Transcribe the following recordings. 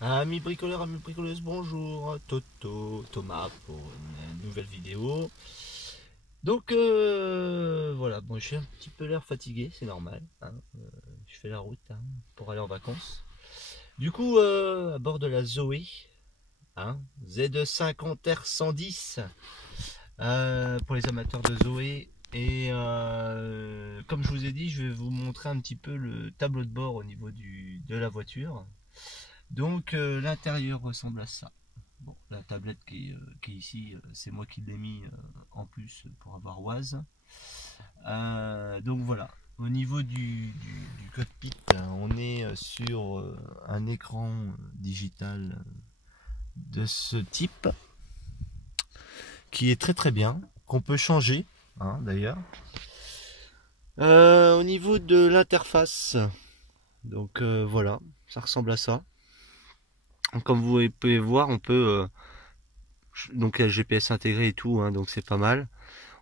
Amis bricoleurs, amis bricoleuses, bonjour, Toto, Thomas pour une nouvelle vidéo. Donc voilà, bon, j'ai un petit peu l'air fatigué, c'est normal, hein, je fais la route hein, pour aller en vacances. Du coup, à bord de la Zoé, hein, Z50R 110, pour les amateurs de Zoé. Et comme je vous ai dit, je vais vous montrer un petit peu le tableau de bord au niveau de la voiture. Donc l'intérieur ressemble à ça. Bon, la tablette qui est ici, c'est moi qui l'ai mis en plus pour avoir Oise. Donc voilà, au niveau du cockpit, on est sur un écran digital de ce type qui est très très bien, qu'on peut changer hein, d'ailleurs. Au niveau de l'interface, donc voilà, ça ressemble à ça. Comme vous pouvez voir, on peut donc il y a le GPS intégré et tout, hein, donc c'est pas mal.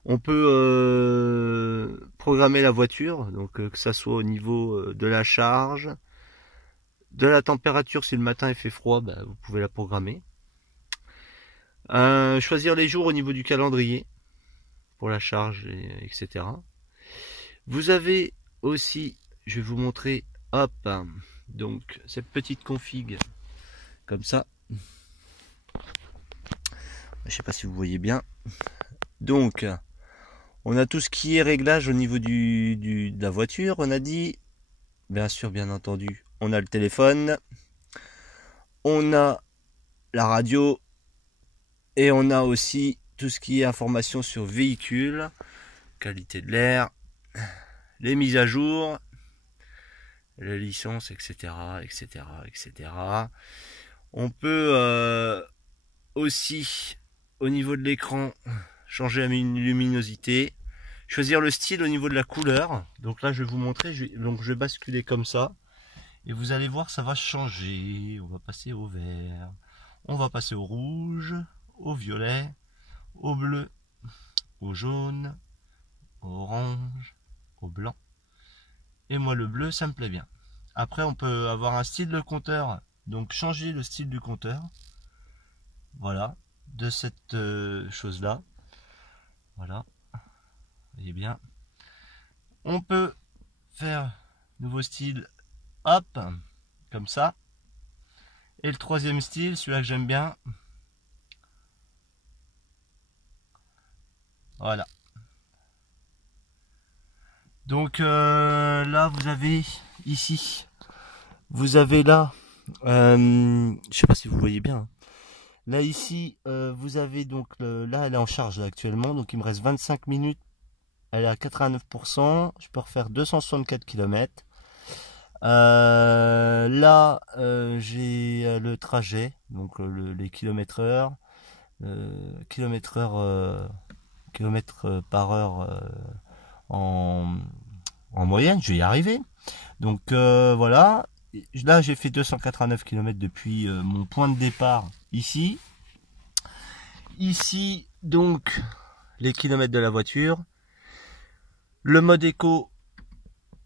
On peut programmer la voiture, donc que ça soit au niveau de la charge, de la température. Si le matin il fait froid, bah, vous pouvez la programmer. Choisir les jours au niveau du calendrier pour la charge, etc. Vous avez aussi, je vais vous montrer, hop, donc cette petite config comme ça. Je sais pas si vous voyez bien. Donc, on a tout ce qui est réglage au niveau de la voiture. On a dit, bien sûr, bien entendu, on a le téléphone, on a la radio et on a aussi tout ce qui est information sur véhicule, qualité de l'air, les mises à jour, les licences, etc., etc., etc. On peut aussi, au niveau de l'écran, changer la luminosité, choisir le style au niveau de la couleur. Donc là, je vais vous montrer. Donc je vais basculer comme ça. Et vous allez voir, ça va changer. On va passer au vert. On va passer au rouge, au violet, au bleu, au jaune, au orange, au blanc. Et moi, le bleu, ça me plaît bien. Après, on peut avoir un style de compteur. Donc changer le style du compteur. Voilà. De cette chose-là. Voilà. Vous voyez bien. On peut faire nouveau style. Hop. Comme ça. Et le troisième style, celui-là que j'aime bien. Voilà. Donc là, vous avez ici, vous avez là, je sais pas si vous voyez bien. Hein. Là ici, vous avez donc là, elle est en charge là, actuellement, donc il me reste 25 minutes. Elle est à 89%. Je peux refaire 264 km. Là, j'ai le trajet, donc les kilomètres heure, kilomètres heure, kilomètres par heure en, en moyenne. Je vais y arriver. Donc voilà. Là, j'ai fait 289 km depuis mon point de départ ici. Ici, donc, les kilomètres de la voiture. Le mode éco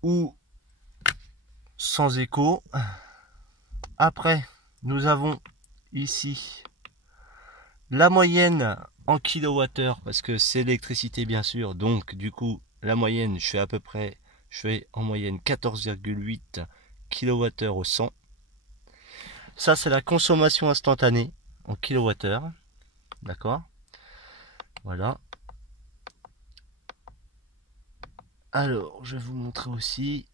ou sans éco. Après, nous avons ici la moyenne en kilowattheure parce que c'est l'électricité bien sûr. Donc du coup, la moyenne, je fais à peu près, je fais en moyenne 14,8 kWh au 100. Ça, c'est la consommation instantanée en kilowattheure. D'accord? Voilà. Alors, je vais vous montrer aussi,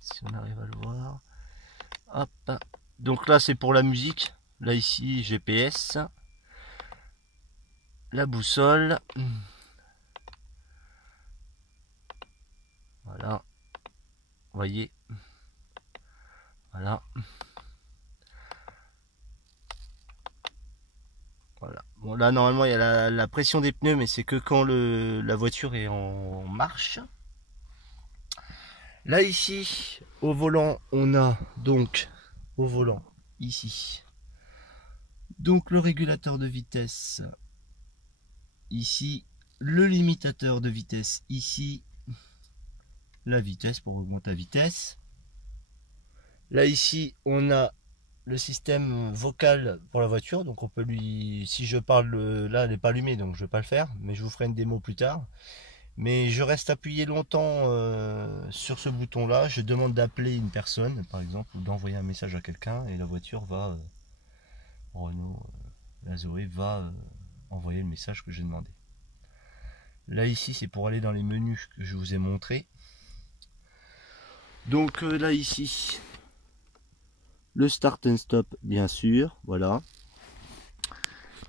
si on arrive à le voir. Hop. Donc là, c'est pour la musique. Là, ici, GPS. La boussole. Voilà. Vous voyez. Voilà. Voilà. Bon, là, normalement, il y a la pression des pneus, mais c'est que quand la voiture est en marche. Là, ici, au volant, on a donc, au volant, ici, donc le régulateur de vitesse, ici, le limitateur de vitesse, ici, la vitesse pour augmenter la vitesse. Là, ici, on a le système vocal pour la voiture. Donc on peut lui, si je parle là, elle n'est pas allumée, donc je vais pas le faire, mais je vous ferai une démo plus tard. Mais je reste appuyé longtemps sur ce bouton là, je demande d'appeler une personne par exemple, ou d'envoyer un message à quelqu'un, et la voiture va, Renault, la Zoé va envoyer le message que j'ai demandé. Là ici c'est pour aller dans les menus que je vous ai montré. Donc là ici, le start and stop bien sûr, voilà.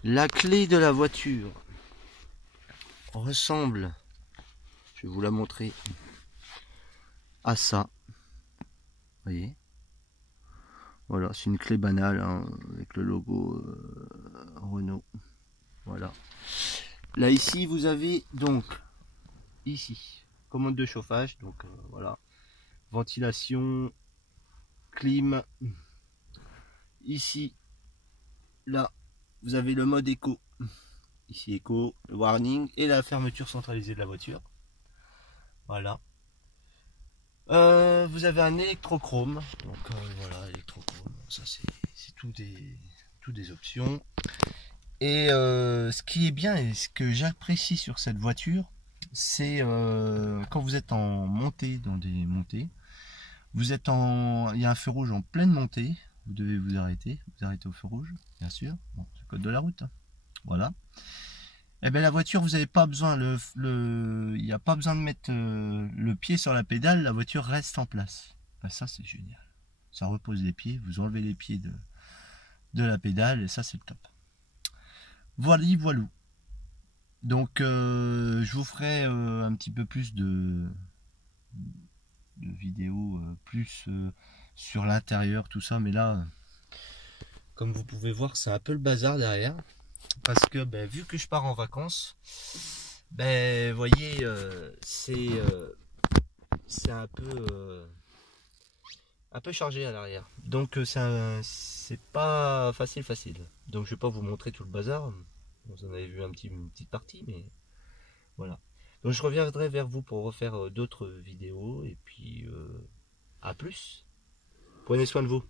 La clé de la voiture ressemble, je vais vous la montrer, à ça. Vous voyez, voilà, c'est une clé banale hein, avec le logo Renault. Voilà. Là ici vous avez donc ici commande de chauffage, donc voilà, ventilation, clim. Ici, là, vous avez le mode éco. Ici éco, le warning et la fermeture centralisée de la voiture. Voilà. Vous avez un électrochrome. Donc voilà, électrochrome. Ça c'est tout des options. Et ce qui est bien et ce que j'apprécie sur cette voiture, c'est quand vous êtes en montée, dans des montées, vous êtes il y a un feu rouge en pleine montée, vous devez vous arrêtez au feu rouge, bien sûr. Bon, c'est le code de la route. Hein. Voilà. Et bien la voiture, vous n'avez pas besoin, il n'y a pas besoin de mettre le pied sur la pédale, la voiture reste en place. Ben, ça c'est génial. Ça repose les pieds, vous enlevez les pieds de la pédale et ça c'est le top. Voilà, voilà. Donc je vous ferai un petit peu plus de vidéos plus sur l'intérieur, tout ça, mais là, comme vous pouvez voir, c'est un peu le bazar derrière. Parce que ben, vu que je pars en vacances, ben voyez, c'est un peu chargé à l'arrière. Donc c'est pas facile. Donc je vais pas vous montrer tout le bazar. Vous en avez vu une petite partie, mais voilà. Donc je reviendrai vers vous pour refaire d'autres vidéos. Et puis à plus. Prenez soin de vous.